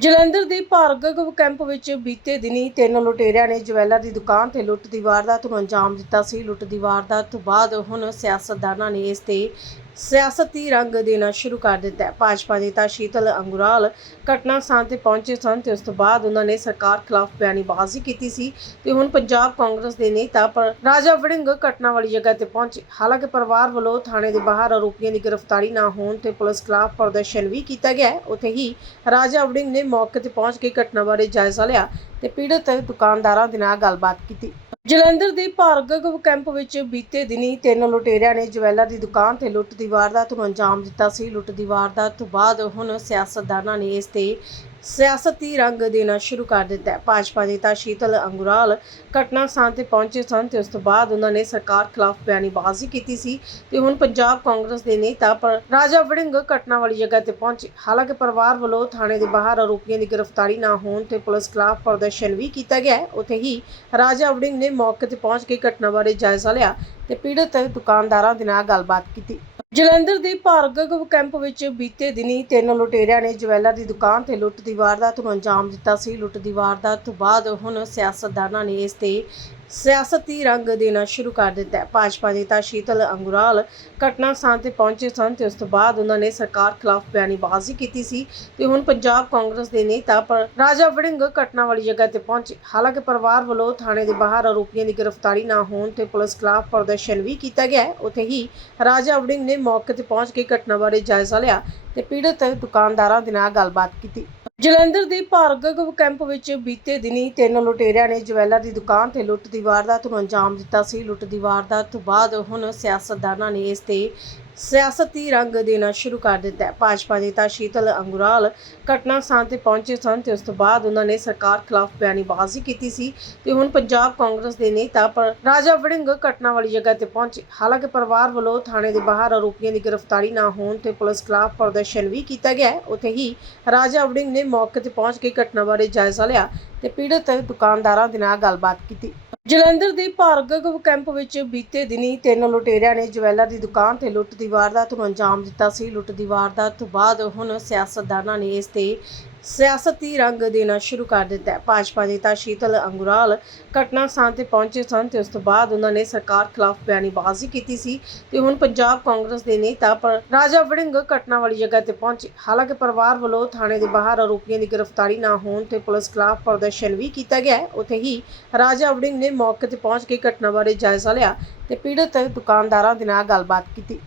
ਜਲੰਧਰ ਦੇ ਭਾਰਗਵ ਕੈਂਪ ਵਿੱਚ ਬੀਤੇ ਦਿਨੀ ਤਿੰਨ ਲੁਟੇਰਿਆਂ ਨੇ ਜਵੈਲਰ ਦੀ ਦੁਕਾਨ ਤੇ ਲੁੱਟ ਦੀ ਵਾਰਦਾਤ ਨੂੰ ਅੰਜਾਮ ਦਿੱਤਾ ਸੀ। ਲੁੱਟ ਦੀ ਵਾਰਦਾਤ ਤੋਂ ਬਾਅਦ ਹੁਣ ਸਿਆਸਤਦਾਨਾਂ ਨੇ ਇਸ ਤੇ ਸਿਆਸਤੀ ਰੰਗ ਦੇਣਾ ਸ਼ੁਰੂ ਕਰ ਦਿੱਤਾ ਹੈ। ਭਾਜਪਾ ਨੇਤਾ ਸ਼ੀਤਲ ਅੰਗੁਰਾਲ ਘਟਨਾ ਸਥਾਨ ਤੇ ਪਹੁੰਚੇ ਸਨ ਤੇ ਉਸ ਤੋਂ ਬਾਅਦ ਉਹਨਾਂ ਨੇ ਸਰਕਾਰ ਖਿਲਾਫ ਬਿਆਨਬਾਜ਼ੀ ਕੀਤੀ ਸੀ ਤੇ ਹੁਣ ਪੰਜਾਬ ਕਾਂਗਰਸ ਦੇ ਨੇਤਾ ਪਰ ਰਾਜਾ ਵੜਿੰਗ ਘਟਨਾ ਵਾਲੀ ਜਗ੍ਹਾ ਤੇ ਪਹੁੰਚੇ। ਹਾਲਾਂਕਿ ਪਰਿਵਾਰ ਵੱਲੋਂ ਥਾਣੇ ਦੇ ਬਾਹਰ ਆਰੋਪੀਆਂ ਦੀ ਗ੍ਰਿਫਤਾਰੀ ਨਾ ਹੋਣ ਤੇ ਪੁਲਿਸ ਖਿਲਾਫ ਪ੍ਰਦਰਸ਼ਨ ਵੀ ਕੀਤਾ ਗਿਆ ਉੱਥੇ ਹੀ ਰਾਜਾ ਵੜਿੰਗ ਨੇ ਮੌਕੇ ਤੇ ਪਹੁੰਚ ਕੇ ਘਟਨਾ ਬਾਰੇ ਜਾਇਜ਼ਾ ਲਿਆ ਤੇ ਪੀੜਤ ਦੁਕਾਨਦਾਰਾਂ ਦੇ ਨਾਲ ਗੱਲਬਾਤ ਕੀਤੀ। ਜਲੰਧਰ ਦੇ ਭਾਰਗਵ ਕੈਂਪ ਵਿੱਚ ਬੀਤੇ ਦਿਨੀ ਤਿੰਨ ਲੁਟੇਰਿਆਂ ਨੇ ਜਵੈਲਰ ਦੀ ਦੁਕਾਨ ਤੇ ਲੁੱਟ ਦੀ ਵਾਰਦਾਤ ਨੂੰ ਅੰਜਾਮ ਦਿੱਤਾ ਸੀ। ਲੁੱਟ ਦੀ ਵਾਰਦਾਤ ਤੋਂ ਬਾਅਦ ਹੁਣ ਸਿਆਸਤਦਾਨਾਂ ਨੇ ਇਸ ਤੇ ਸਿਆਸਤੀ ਰੰਗ ਦੇਣਾ ਸ਼ੁਰੂ ਕਰ ਦਿੱਤਾ ਹੈ। ਭਾਜਪਾ ਨੇਤਾ ਸ਼ੀਤਲ ਅੰਗੁਰਾਲ ਘਟਨਾ ਸਥਾਨ ਤੇ ਪਹੁੰਚੇ ਸਨ ਤੇ ਉਸ ਤੋਂ ਬਾਅਦ ਉਹਨਾਂ ਨੇ ਸਰਕਾਰ ਖਿਲਾਫ ਬਿਆਨਬਾਜ਼ੀ ਕੀਤੀ ਸੀ ਤੇ ਹੁਣ ਪੰਜਾਬ ਕਾਂਗਰਸ ਦੇ ਨੇਤਾ ਪਰ ਰਾਜਾ ਵੜਿੰਗ ਘਟਨਾ ਵਾਲੀ ਜਗ੍ਹਾ ਤੇ ਪਹੁੰਚੇ। ਹਾਲਾਂਕਿ ਪਰਿਵਾਰ ਵੱਲੋਂ ਥਾਣੇ ਦੇ ਬਾਹਰ ਆਰੋਪੀਆਂ ਦੀ ਗ੍ਰਿਫਤਾਰੀ ਨਾ ਹੋਣ ਤੇ ਪੁਲਿਸ ਖਿਲਾਫ ਪ੍ਰਦਰਸ਼ਨ ਵੀ ਕੀਤਾ ਗਿਆ ਉੱਥੇ ਹੀ ਰਾਜਾ ਵੜਿੰਗ ਨੇ ਮੌਕੇ ਤੇ ਪਹੁੰਚ ਕੇ ਘਟਨਾ ਬਾਰੇ ਜਾਇਜ਼ਾ ਲਿਆ ਤੇ ਪੀੜਤ ਦੁਕਾਨਦਾਰਾਂ ਦੇ ਨਾਲ ਗੱਲਬਾਤ ਕੀਤੀ। ਜਲੰਧਰ ਦੇ ਭਾਰਗਵ ਕੈਂਪ ਵਿੱਚ ਬੀਤੇ ਦਿਨੀ ਤਿੰਨ ਲੁਟੇਰਿਆਂ ਨੇ ਜਵੈਲਰ ਦੀ ਦੁਕਾਨ ਤੇ ਲੁੱਟ ਦੀ ਵਾਰਦਾਤ ਨੂੰ ਅੰਜਾਮ ਦਿੱਤਾ ਸੀ। ਲੁੱਟ ਦੀ ਵਾਰਦਾਤ ਤੋਂ ਬਾਅਦ ਹੁਣ ਸਿਆਸਤਦਾਨਾਂ ਨੇ ਇਸ ਤੇ ਸਿਆਸਤੀ ਰੰਗ ਦੇਣਾ ਸ਼ੁਰੂ ਕਰ ਦਿੱਤਾ ਹੈ। ਭਾਜਪਾ ਨੇਤਾ ਸ਼ੀਤਲ ਅੰਗੁਰਾਲ ਘਟਨਾ ਸਥਾਨ ਤੇ ਪਹੁੰਚੇ ਸਨ ਤੇ ਉਸ ਤੋਂ ਬਾਅਦ ਉਹਨਾਂ ਨੇ ਸਰਕਾਰ ਖਿਲਾਫ ਬਿਆਨੀਬਾਜ਼ੀ ਕੀਤੀ ਸੀ ਤੇ ਹੁਣ ਪੰਜਾਬ ਕਾਂਗਰਸ ਦੇ ਨੇਤਾ ਰਾਜਾ ਵੜਿੰਗ ਘਟਨਾ ਵਾਲੀ ਜਗ੍ਹਾ ਤੇ ਪਹੁੰਚੇ। ਹਾਲਾਂਕਿ ਪਰਿਵਾਰ ਵੱਲੋਂ ਥਾਣੇ ਦੇ ਬਾਹਰ ਆਰੋਪੀਆਂ ਦੀ ਗ੍ਰਿਫਤਾਰੀ ਨਾ ਹੋਣ ਤੇ ਪੁਲਿਸ ਖਿਲਾਫ ਪ੍ਰਦਰਸ਼ਨ ਵੀ ਕੀਤਾ ਗਿਆ ਉੱਥੇ ਹੀ ਰਾਜਾ ਵੜਿੰਗ ਨੇ ਮੌਕੇ ਤੇ ਪਹੁੰਚ ਕੇ ਘਟਨਾ ਬਾਰੇ ਜਾਇਜ਼ਾ ਲਿਆ। ਤੇ ਪੀੜਤ ਦੁਕਾਨਦਾਰਾਂ ਦੇ ਨਾਲ ਗੱਲਬਾਤ ਕੀਤੀ। ਜਲੰਧਰ ਦੇ ਭਾਰਗਵ ਕੈਂਪ ਵਿੱਚ ਬੀਤੇ ਦਿਨੀ ਤਿੰਨ ਲੁਟੇਰਿਆਂ ਨੇ ਜਵੈਲਰ ਦੀ ਦੁਕਾਨ ਤੇ ਲੁੱਟ ਦੀ ਵਾਰਦਾਤ ਨੂੰ ਅੰਜਾਮ ਦਿੱਤਾ ਸੀ। ਲੁੱਟ ਦੀ ਵਾਰਦਾਤ ਤੋਂ ਬਾਅਦ ਹੁਣ ਸਿਆਸਤਦਾਨਾਂ ਨੇ ਇਸ ਤੇ ਸਿਆਸਤੀ ਰੰਗ ਦੇਣਾ ਸ਼ੁਰੂ ਕਰ ਦਿੱਤਾ ਹੈ। ਭਾਜਪਾ ਨੇਤਾ ਸ਼ੀਤਲ ਅੰਗੁਰਾਲ ਘਟਨਾ ਸਥਾਨ ਤੇ ਪਹੁੰਚੇ ਸਨ ਤੇ ਉਸ ਤੋਂ ਬਾਅਦ ਉਹਨਾਂ ਨੇ ਸਰਕਾਰ ਖਿਲਾਫ ਬਿਆਨੀਬਾਜ਼ੀ ਕੀਤੀ ਸੀ ਤੇ ਹੁਣ ਪੰਜਾਬ ਕਾਂਗਰਸ ਦੇ ਨੇਤਾ ਪਰ ਰਾਜਾ ਵੜਿੰਗ ਘਟਨਾ ਵਾਲੀ ਜਗ੍ਹਾ ਤੇ ਪਹੁੰਚੇ। ਹਾਲਾਂਕਿ ਪਰਿਵਾਰ ਵੱਲੋਂ ਥਾਣੇ ਦੇ ਬਾਹਰ ਆਰੋਪੀਆਂ ਦੀ ਗ੍ਰਿਫਤਾਰੀ ਨਾ ਹੋਣ ਤੇ ਪੁਲਿਸ ਖਿਲਾਫ ਪ੍ਰਦਰਸ਼ਨ ਵੀ ਕੀਤਾ ਗਿਆ ਉੱਥੇ ਹੀ ਰਾਜਾ ਵੜਿੰਗ ਨੇ ਮੌਕੇ ਤੇ ਪਹੁੰਚ ਕੇ ਘਟਨਾ ਬਾਰੇ ਜਾਇਜ਼ਾ ਲਿਆ ਤੇ ਪੀੜਤ ਦੁਕਾਨਦਾਰਾਂ ਦੇ ਨਾਲ ਗੱਲਬਾਤ ਕੀਤੀ। ਜਲੰਧਰ ਦੇ ਭਾਰਗਵ ਕੈਂਪ ਵਿੱਚ ਬੀਤੇ ਦਿਨੀ ਤਿੰਨ ਲੁਟੇਰਿਆਂ ਨੇ ਜਵੈਲਰ ਦੀ ਦੁਕਾਨ ਤੇ ਲੁੱਟ ਦੀ ਵਾਰਦਾਤ ਨੂੰ ਅੰਜਾਮ ਦਿੱਤਾ ਸੀ। ਲੁੱਟ ਦੀ ਵਾਰਦਾਤ ਤੋਂ ਬਾਅਦ ਹੁਣ ਸਿਆਸਤਦਾਨਾਂ ਨੇ ਇਸ ਤੇ ਸਿਆਸਤੀ ਰੰਗ ਦੇਣਾ ਸ਼ੁਰੂ ਕਰ ਦਿੱਤਾ ਹੈ। ਭਾਜਪਾ ਨੇਤਾ ਸ਼ੀਤਲ ਅੰਗੁਰਾਲ ਘਟਨਾ ਸਥਾਨ ਤੇ ਪਹੁੰਚੇ ਸਨ ਤੇ ਉਸ ਤੋਂ ਬਾਅਦ ਉਹਨਾਂ ਨੇ ਸਰਕਾਰ ਖਿਲਾਫ ਬਿਆਨਬਾਜ਼ੀ ਕੀਤੀ ਸੀ ਤੇ ਹੁਣ ਪੰਜਾਬ ਕਾਂਗਰਸ ਦੇ ਨੇਤਾ ਪਰ ਰਾਜਾ ਵੜਿੰਗ ਘਟਨਾ ਵਾਲੀ ਜਗ੍ਹਾ ਤੇ ਪਹੁੰਚੇ। ਹਾਲਾਂਕਿ ਪਰਿਵਾਰ ਵੱਲੋਂ ਥਾਣੇ ਦੇ ਬਾਹਰ ਆਰੋਪੀਆਂ ਦੀ ਗ੍ਰਿਫਤਾਰੀ ਨਾ ਹੋਣ ਤੇ ਪੁਲਿਸ ਖਿਲਾਫ ਪ੍ਰਦਰਸ਼ਨ ਵੀ ਕੀਤਾ ਗਿਆ ਉੱਥੇ ਹੀ ਰਾਜਾ ਵੜਿੰਗ ਨੇ ਮੌਕੇ ਤੇ ਪਹੁੰਚ ਕੇ ਘਟਨਾ ਬਾਰੇ ਜਾਇਜ਼ਾ ਲਿਆ ਤੇ ਪੀੜਤ ਦੁਕਾਨਦਾਰਾਂ ਦੇ ਨਾਲ ਗੱਲਬਾਤ ਕੀਤੀ।